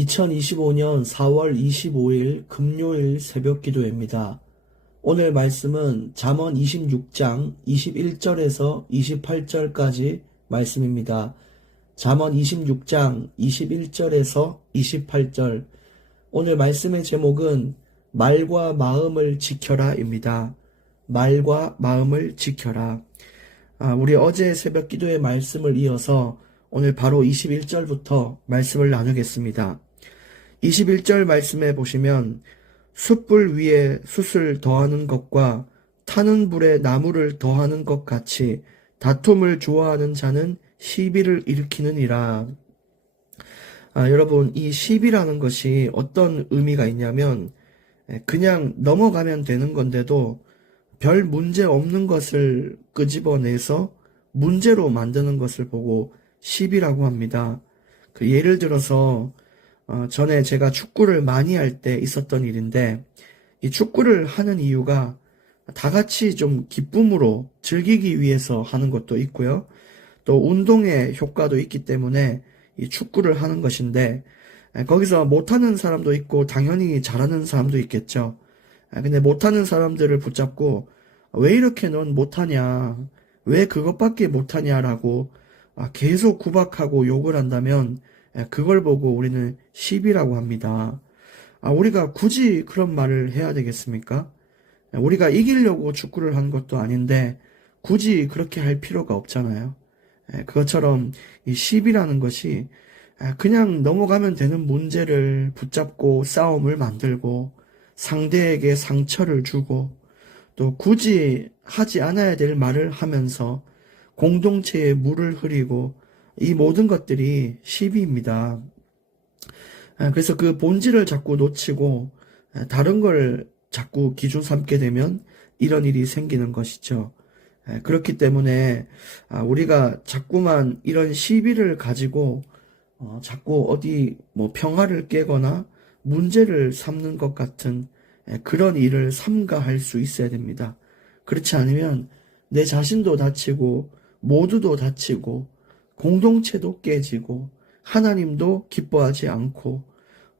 2025년 4월 25일 금요일 새벽 기도입니다. 오늘 말씀은 잠언 26장 21절에서 28절까지 말씀입니다. 잠언 26장 21절에서 28절. 오늘 말씀의 제목은 말과 마음을 지켜라입니다. 말과 마음을 지켜라. 아, 우리 어제 새벽 기도의 말씀을 이어서 오늘 바로 21절부터 말씀을 나누겠습니다. 21절 말씀에 보시면 숯불 위에 숯을 더하는 것과 타는 불에 나무를 더하는 것 같이 다툼을 좋아하는 자는 시비를 일으키느니라. 아, 여러분, 이 시비라는 것이 어떤 의미가 있냐면, 그냥 넘어가면 되는 건데도 별 문제 없는 것을 끄집어내서 문제로 만드는 것을 보고 시비라고 합니다. 그 예를 들어서 어, 전에 제가 축구를 많이 할 때 있었던 일인데 이 축구를 하는 이유가 다 같이 좀 기쁨으로 즐기기 위해서 하는 것도 있고요. 또 운동의 효과도 있기 때문에 이 축구를 하는 것인데 에, 거기서 못하는 사람도 있고 당연히 잘하는 사람도 있겠죠. 에, 근데 못하는 사람들을 붙잡고 왜 이렇게 넌 못하냐? 왜 그것밖에 못하냐라고 아, 계속 구박하고 욕을 한다면 예, 그걸 보고 우리는 시비라고 합니다. 아, 우리가 굳이 그런 말을 해야 되겠습니까? 예, 우리가 이기려고 축구를 한 것도 아닌데 굳이 그렇게 할 필요가 없잖아요. 예, 그것처럼 이 시비라는 것이 그냥 넘어가면 되는 문제를 붙잡고 싸움을 만들고 상대에게 상처를 주고 또 굳이 하지 않아야 될 말을 하면서 공동체에 물을 흐리고 이 모든 것들이 시비입니다. 아, 그래서 그 본질을 자꾸 놓치고 아, 다른 걸 자꾸 기준 삼게 되면 이런 일이 생기는 것이죠. 아, 그렇기 때문에 우리가 자꾸만 이런 시비를 가지고 어, 자꾸 어디 뭐 평화를 깨거나 문제를 삼는 것 같은 그런 일을 삼가할 수 있어야 됩니다. 그렇지 않으면 내 자신도 다치고 모두도 다치고 공동체도 깨지고 하나님도 기뻐하지 않고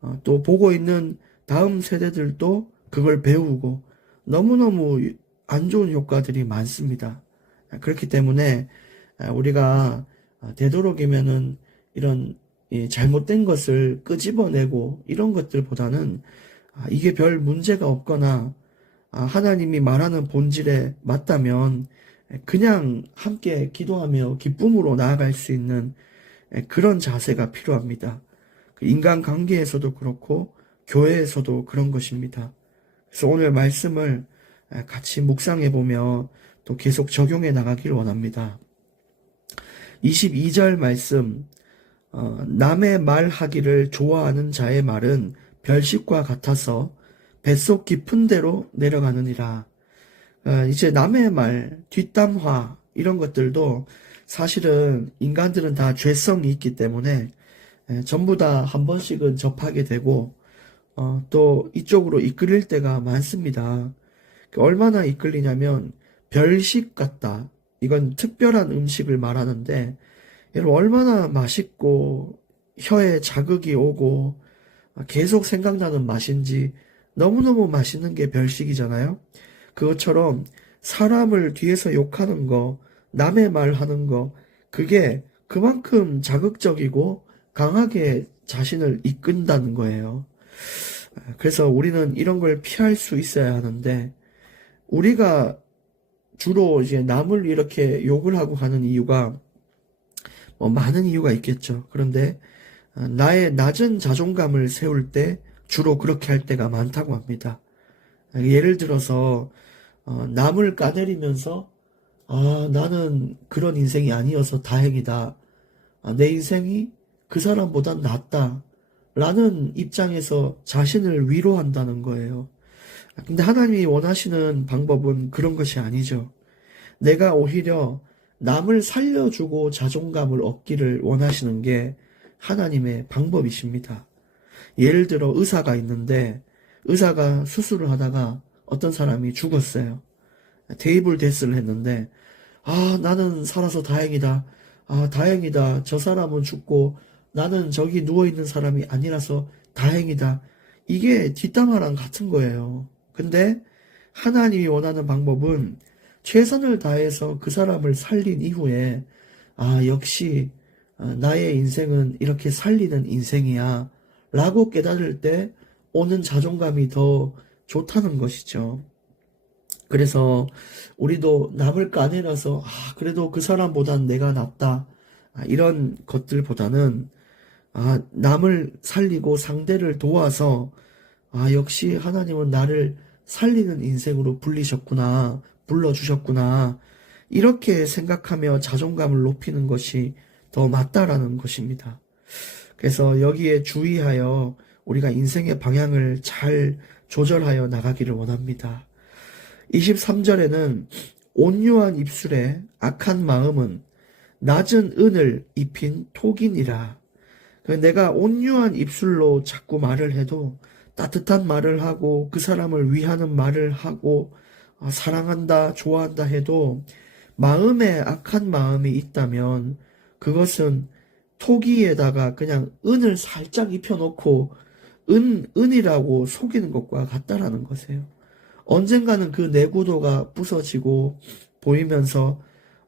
어, 또 보고 있는 다음 세대들도 그걸 배우고 너무너무 안 좋은 효과들이 많습니다. 그렇기 때문에 우리가 되도록이면은 이런 잘못된 것을 끄집어내고 이런 것들보다는 아, 이게 별 문제가 없거나 아, 하나님이 말하는 본질에 맞다면 그냥 함께 기도하며 기쁨으로 나아갈 수 있는 그런 자세가 필요합니다. 그 인간 관계에서도 그렇고 교회에서도 그런 것입니다. 그래서 오늘 말씀을 같이 묵상해 보며 또 계속 적용해 나가길 원합니다. 22절 말씀, 어, 남의 말하기를 좋아하는 자의 말은 별식과 같아서 뱃속 깊은 데로 내려가느니라. 어, 이제 남의 말, 뒷담화, 이런 것들도 사실은 인간들은 다 죄성이 있기 때문에 에, 전부 다 한 번씩은 접하게 되고, 어, 또 이쪽으로 이끌릴 때가 많습니다. 얼마나 이끌리냐면, 별식 같다. 이건 특별한 음식을 말하는데, 얼마나 맛있고, 혀에 자극이 오고, 계속 생각나는 맛인지, 너무너무 맛있는 게 별식이잖아요. 그것처럼 사람을 뒤에서 욕하는 거, 남의 말 하는 거, 그게 그만큼 자극적이고 강하게 자신을 이끈다는 거예요. 그래서 우리는 이런 걸 피할 수 있어야 하는데, 우리가 주로 이제 남을 이렇게 욕을 하고 하는 이유가 뭐 많은 이유가 있겠죠. 그런데 나의 낮은 자존감을 세울 때 주로 그렇게 할 때가 많다고 합니다. 예를 들어서 어, 남을 까내리면서 아 나는 그런 인생이 아니어서 다행이다. 아, 내 인생이 그 사람보단 낫다. 라는 입장에서 자신을 위로한다는 거예요. 근데 하나님이 원하시는 방법은 그런 것이 아니죠. 내가 오히려 남을 살려주고 자존감을 얻기를 원하시는 게 하나님의 방법이십니다. 예를 들어 의사가 있는데 의사가 수술을 하다가 어떤 사람이 죽었어요. 테이블 데스를 했는데 아 나는 살아서 다행이다. 아 다행이다. 저 사람은 죽고 나는 저기 누워있는 사람이 아니라서 다행이다. 이게 뒷담화랑 같은 거예요. 근데 하나님이 원하는 방법은 최선을 다해서 그 사람을 살린 이후에 아, 역시 어, 나의 인생은 이렇게 살리는 인생이야. 라고 깨달을 때 오는 자존감이 더 좋다는 것이죠. 그래서 우리도 남을 까내려서 아, 그래도 그 사람보단 내가 낫다. 아, 이런 것들보다는 아, 남을 살리고 상대를 도와서 아, 역시 하나님은 나를 살리는 인생으로 불리셨구나. 불러주셨구나. 이렇게 생각하며 자존감을 높이는 것이 더 맞다라는 것입니다. 그래서 여기에 주의하여 우리가 인생의 방향을 잘 조절하여 나가기를 원합니다. 23절에는 온유한 입술에 악한 마음은 낮은 은을 입힌 톡이니라. 그 내가 온유한 입술로 자꾸 말을 해도 따뜻한 말을 하고 그 사람을 위하는 말을 하고 아, 사랑한다, 좋아한다 해도 마음에 악한 마음이 있다면 그것은 토기에다가 그냥 은을 살짝 입혀놓고 은, 은이라고 속이는 것과 같다라는 것이에요. 언젠가는 그 내구도가 부서지고 보이면서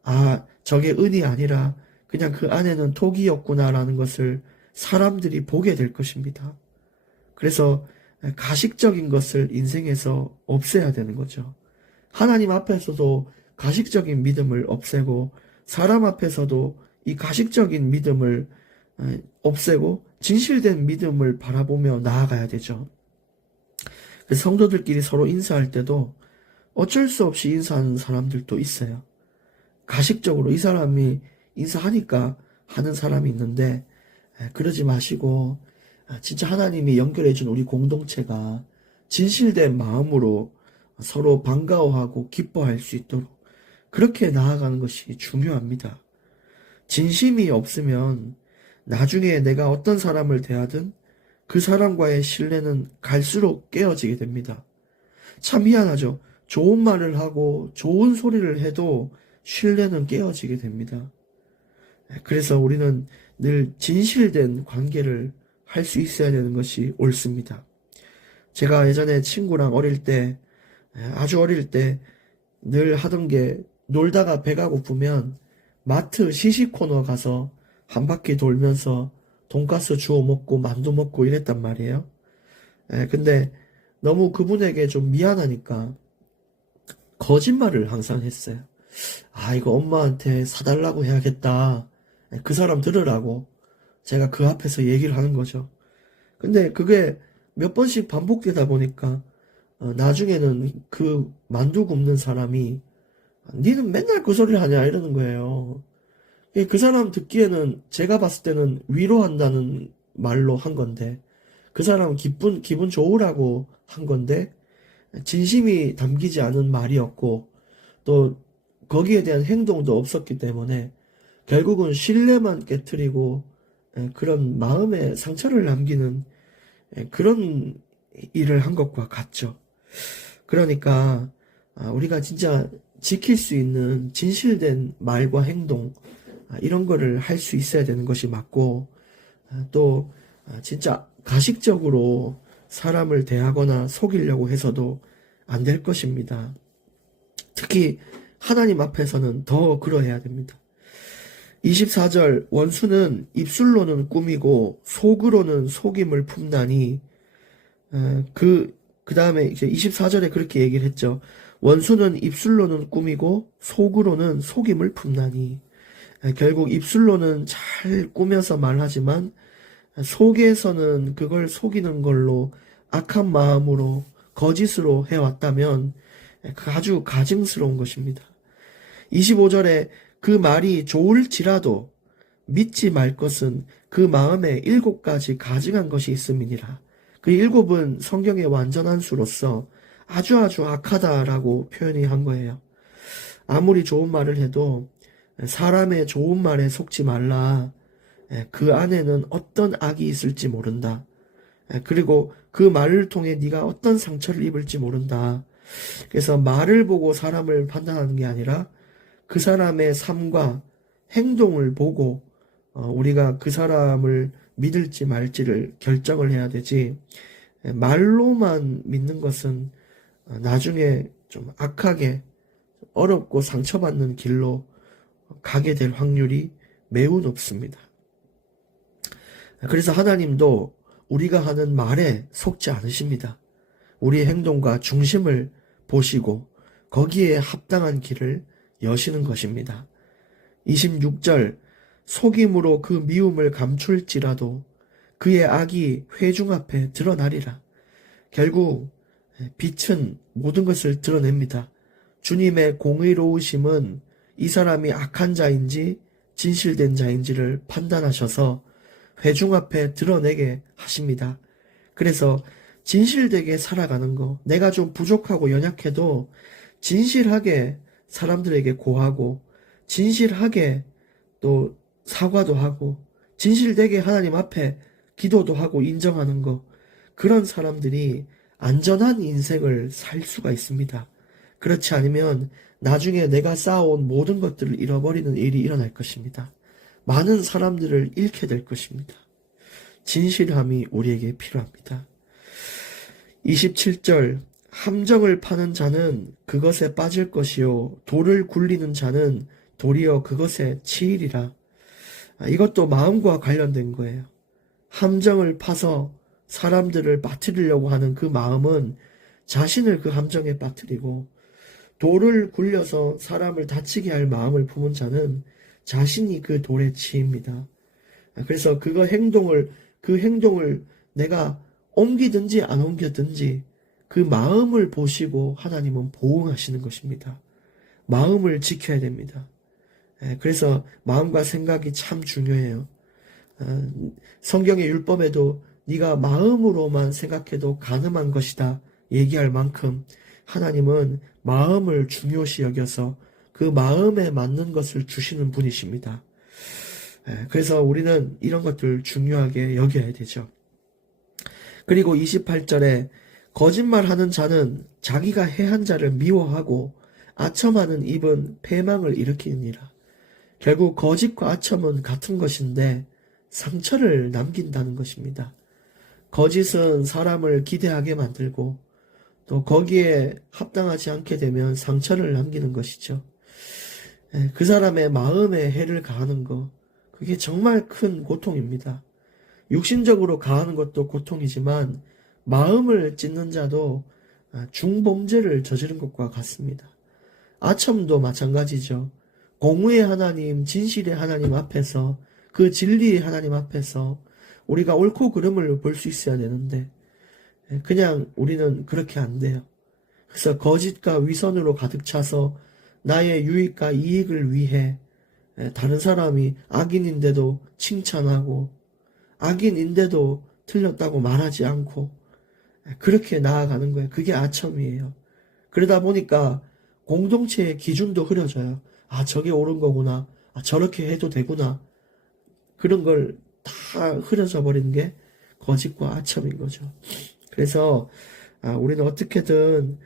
아, 저게 은이 아니라 그냥 그 안에는 토기였구나라는 것을 사람들이 보게 될 것입니다. 그래서 가식적인 것을 인생에서 없애야 되는 거죠. 하나님 앞에서도 가식적인 믿음을 없애고 사람 앞에서도 이 가식적인 믿음을 없애고 진실된 믿음을 바라보며 나아가야 되죠. 그래서 성도들끼리 서로 인사할 때도 어쩔 수 없이 인사하는 사람들도 있어요. 가식적으로 이 사람이 인사하니까 하는 사람이 있는데 그러지 마시고 진짜 하나님이 연결해준 우리 공동체가 진실된 마음으로 서로 반가워하고 기뻐할 수 있도록 그렇게 나아가는 것이 중요합니다. 진심이 없으면 나중에 내가 어떤 사람을 대하든 그 사람과의 신뢰는 갈수록 깨어지게 됩니다. 참 희한하죠. 좋은 말을 하고 좋은 소리를 해도 신뢰는 깨어지게 됩니다. 그래서 우리는 늘 진실된 관계를 할 수 있어야 되는 것이 옳습니다. 제가 예전에 친구랑 어릴 때, 아주 어릴 때 늘 하던 게 놀다가 배가 고프면 마트 시식 코너 가서 한 바퀴 돌면서 돈가스 주워 먹고 만두 먹고 이랬단 말이에요. 예, 근데 너무 그분에게 좀 미안하니까 거짓말을 항상 했어요. 아, 이거 엄마한테 사달라고 해야겠다. 예, 그 사람 들으라고 제가 그 앞에서 얘기를 하는 거죠. 근데 그게 몇 번씩 반복되다 보니까 어, 나중에는 그 만두 굽는 사람이 니는 맨날 그 소리를 하냐 이러는 거예요. 예, 그 사람 듣기에는 제가 봤을 때는 위로한다는 말로 한 건데 그 사람 기분 기분 좋으라고 한 건데 진심이 담기지 않은 말이었고 또 거기에 대한 행동도 없었기 때문에 결국은 신뢰만 깨뜨리고 예, 그런 마음에 상처를 남기는 예, 그런 일을 한 것과 같죠. 그러니까 아, 우리가 진짜 지킬 수 있는 진실된 말과 행동 아, 이런 거를 할 수 있어야 되는 것이 맞고 아, 또 진짜 가식적으로 사람을 대하거나 속이려고 해서도 안 될 것입니다. 특히 하나님 앞에서는 더 그러해야 됩니다. 24절 원수는 입술로는 꾸미고 속으로는 속임을 품나니 그, 그 다음에 이제 24절에 그렇게 얘기를 했죠. 원수는 입술로는 꾸미고 속으로는 속임을 품나니 결국 입술로는 잘 꾸며서 말하지만 속에서는 그걸 속이는 걸로 악한 마음으로 거짓으로 해왔다면 아주 가증스러운 것입니다. 25절에 그 말이 좋을지라도 믿지 말 것은 그 마음에 일곱 가지 가증한 것이 있음이니라. 그 일곱은 성경의 완전한 수로서 아주 아주 악하다라고 표현이 한 거예요. 아무리 좋은 말을 해도 사람의 좋은 말에 속지 말라. 그 안에는 어떤 악이 있을지 모른다. 그리고 그 말을 통해 네가 어떤 상처를 입을지 모른다. 그래서 말을 보고 사람을 판단하는 게 아니라 그 사람의 삶과 행동을 보고 어, 우리가 그 사람을 믿을지 말지를 결정을 해야 되지 예, 말로만 믿는 것은 어, 나중에 좀 악하게 어렵고 상처받는 길로 가게 될 확률이 매우 높습니다. 그래서 하나님도 우리가 하는 말에 속지 않으십니다. 우리의 행동과 중심을 보시고 거기에 합당한 길을 여시는 것입니다. 26절 속임으로 그 미움을 감출지라도 그의 악이 회중 앞에 드러나리라. 결국 빛은 모든 것을 드러냅니다. 주님의 공의로우심은 이 사람이 악한 자인지 진실된 자인지를 판단하셔서 회중 앞에 드러내게 하십니다. 그래서 진실되게 살아가는 거, 내가 좀 부족하고 연약해도 진실하게 사람들에게 고하고, 진실하게 또 사과도 하고, 진실되게 하나님 앞에 기도도 하고 인정하는 거, 그런 사람들이 안전한 인생을 살 수가 있습니다. 그렇지 않으면 나중에 내가 쌓아온 모든 것들을 잃어버리는 일이 일어날 것입니다. 많은 사람들을 잃게 될 것입니다. 진실함이 우리에게 필요합니다. 27절 함정을 파는 자는 그것에 빠질 것이요 돌을 굴리는 자는 도리어 그것에 치이리라. 아, 이것도 마음과 관련된 거예요. 함정을 파서 사람들을 빠뜨리려고 하는 그 마음은 자신을 그 함정에 빠뜨리고 돌을 굴려서 사람을 다치게 할 마음을 품은 자는 자신이 그 돌에 치입니다. 아, 그래서 그거 행동을 그 행동을 내가 옮기든지 안 옮기든지 그 마음을 보시고 하나님은 보응하시는 것입니다. 마음을 지켜야 됩니다. 예, 그래서 마음과 생각이 참 중요해요. 아, 성경의 율법에도 네가 마음으로만 생각해도 가늠한 것이다 얘기할 만큼 하나님은 마음을 중요시 여겨서 그 마음에 맞는 것을 주시는 분이십니다. 예, 그래서 우리는 이런 것들 중요하게 여겨야 되죠. 그리고 28절에 거짓말하는 자는 자기가 해한 자를 미워하고 아첨하는 입은 패망을 일으키니라. 결국 거짓과 아첨은 같은 것인데 상처를 남긴다는 것입니다. 거짓은 사람을 기대하게 만들고 또 거기에 합당하지 않게 되면 상처를 남기는 것이죠. 예, 그 사람의 마음에 해를 가하는 것, 그게 정말 큰 고통입니다. 육신적으로 가하는 것도 고통이지만 마음을 찢는 자도 아, 중범죄를 저지른 것과 같습니다. 아첨도 마찬가지죠. 공의의 하나님, 진실의 하나님 앞에서 그 진리의 하나님 앞에서 우리가 옳고 그름을 볼 수 있어야 되는데 예, 그냥 우리는 그렇게 안 돼요. 그래서 거짓과 위선으로 가득 차서 나의 유익과 이익을 위해 예, 다른 사람이 악인인데도 칭찬하고 악인인데도 틀렸다고 말하지 않고 예, 그렇게 나아가는 거예요. 그게 아첨이에요. 그러다 보니까 공동체의 기준도 흐려져요. 아, 저게 옳은 거구나. 아, 저렇게 해도 되구나. 그런 걸 다 흐려져 버리는 게 거짓과 아첨인 거죠. 그래서 아, 우리는 어떻게든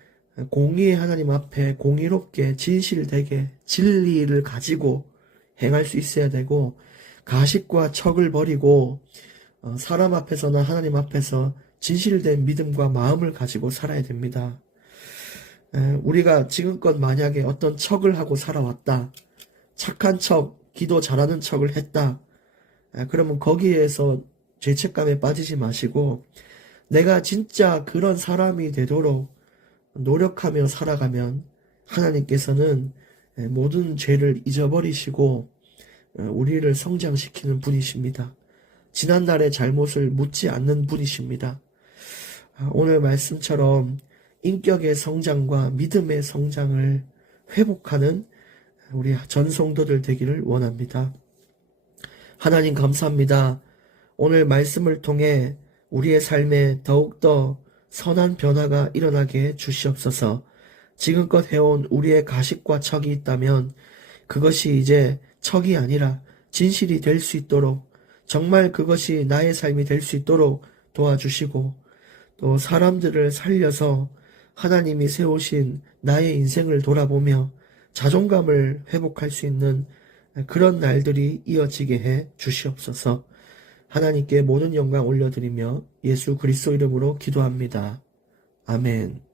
공의의 하나님 앞에 공의롭게 진실되게 진리를 가지고 행할 수 있어야 되고 가식과 척을 버리고 어, 사람 앞에서나 하나님 앞에서 진실된 믿음과 마음을 가지고 살아야 됩니다. 우리가 지금껏 만약에 어떤 척을 하고 살아왔다. 착한 척, 기도 잘하는 척을 했다. 그러면 거기에서 죄책감에 빠지지 마시고 내가 진짜 그런 사람이 되도록 노력하며 살아가면 하나님께서는 모든 죄를 잊어버리시고 우리를 성장시키는 분이십니다. 지난날의 잘못을 묻지 않는 분이십니다. 아, 오늘 말씀처럼 인격의 성장과 믿음의 성장을 회복하는 우리 전성도들 되기를 원합니다. 하나님 감사합니다. 오늘 말씀을 통해 우리의 삶에 더욱더 선한 변화가 일어나게 주시옵소서. 지금껏 해온 우리의 가식과 척이 있다면 그것이 이제 척이 아니라 진실이 될 수 있도록 정말 그것이 나의 삶이 될 수 있도록 도와주시고 또 사람들을 살려서 하나님이 세우신 나의 인생을 돌아보며 자존감을 회복할 수 있는 그런 날들이 이어지게 해 주시옵소서. 하나님께 모든 영광 올려드리며 예수 그리스도 이름으로 기도합니다. 아멘.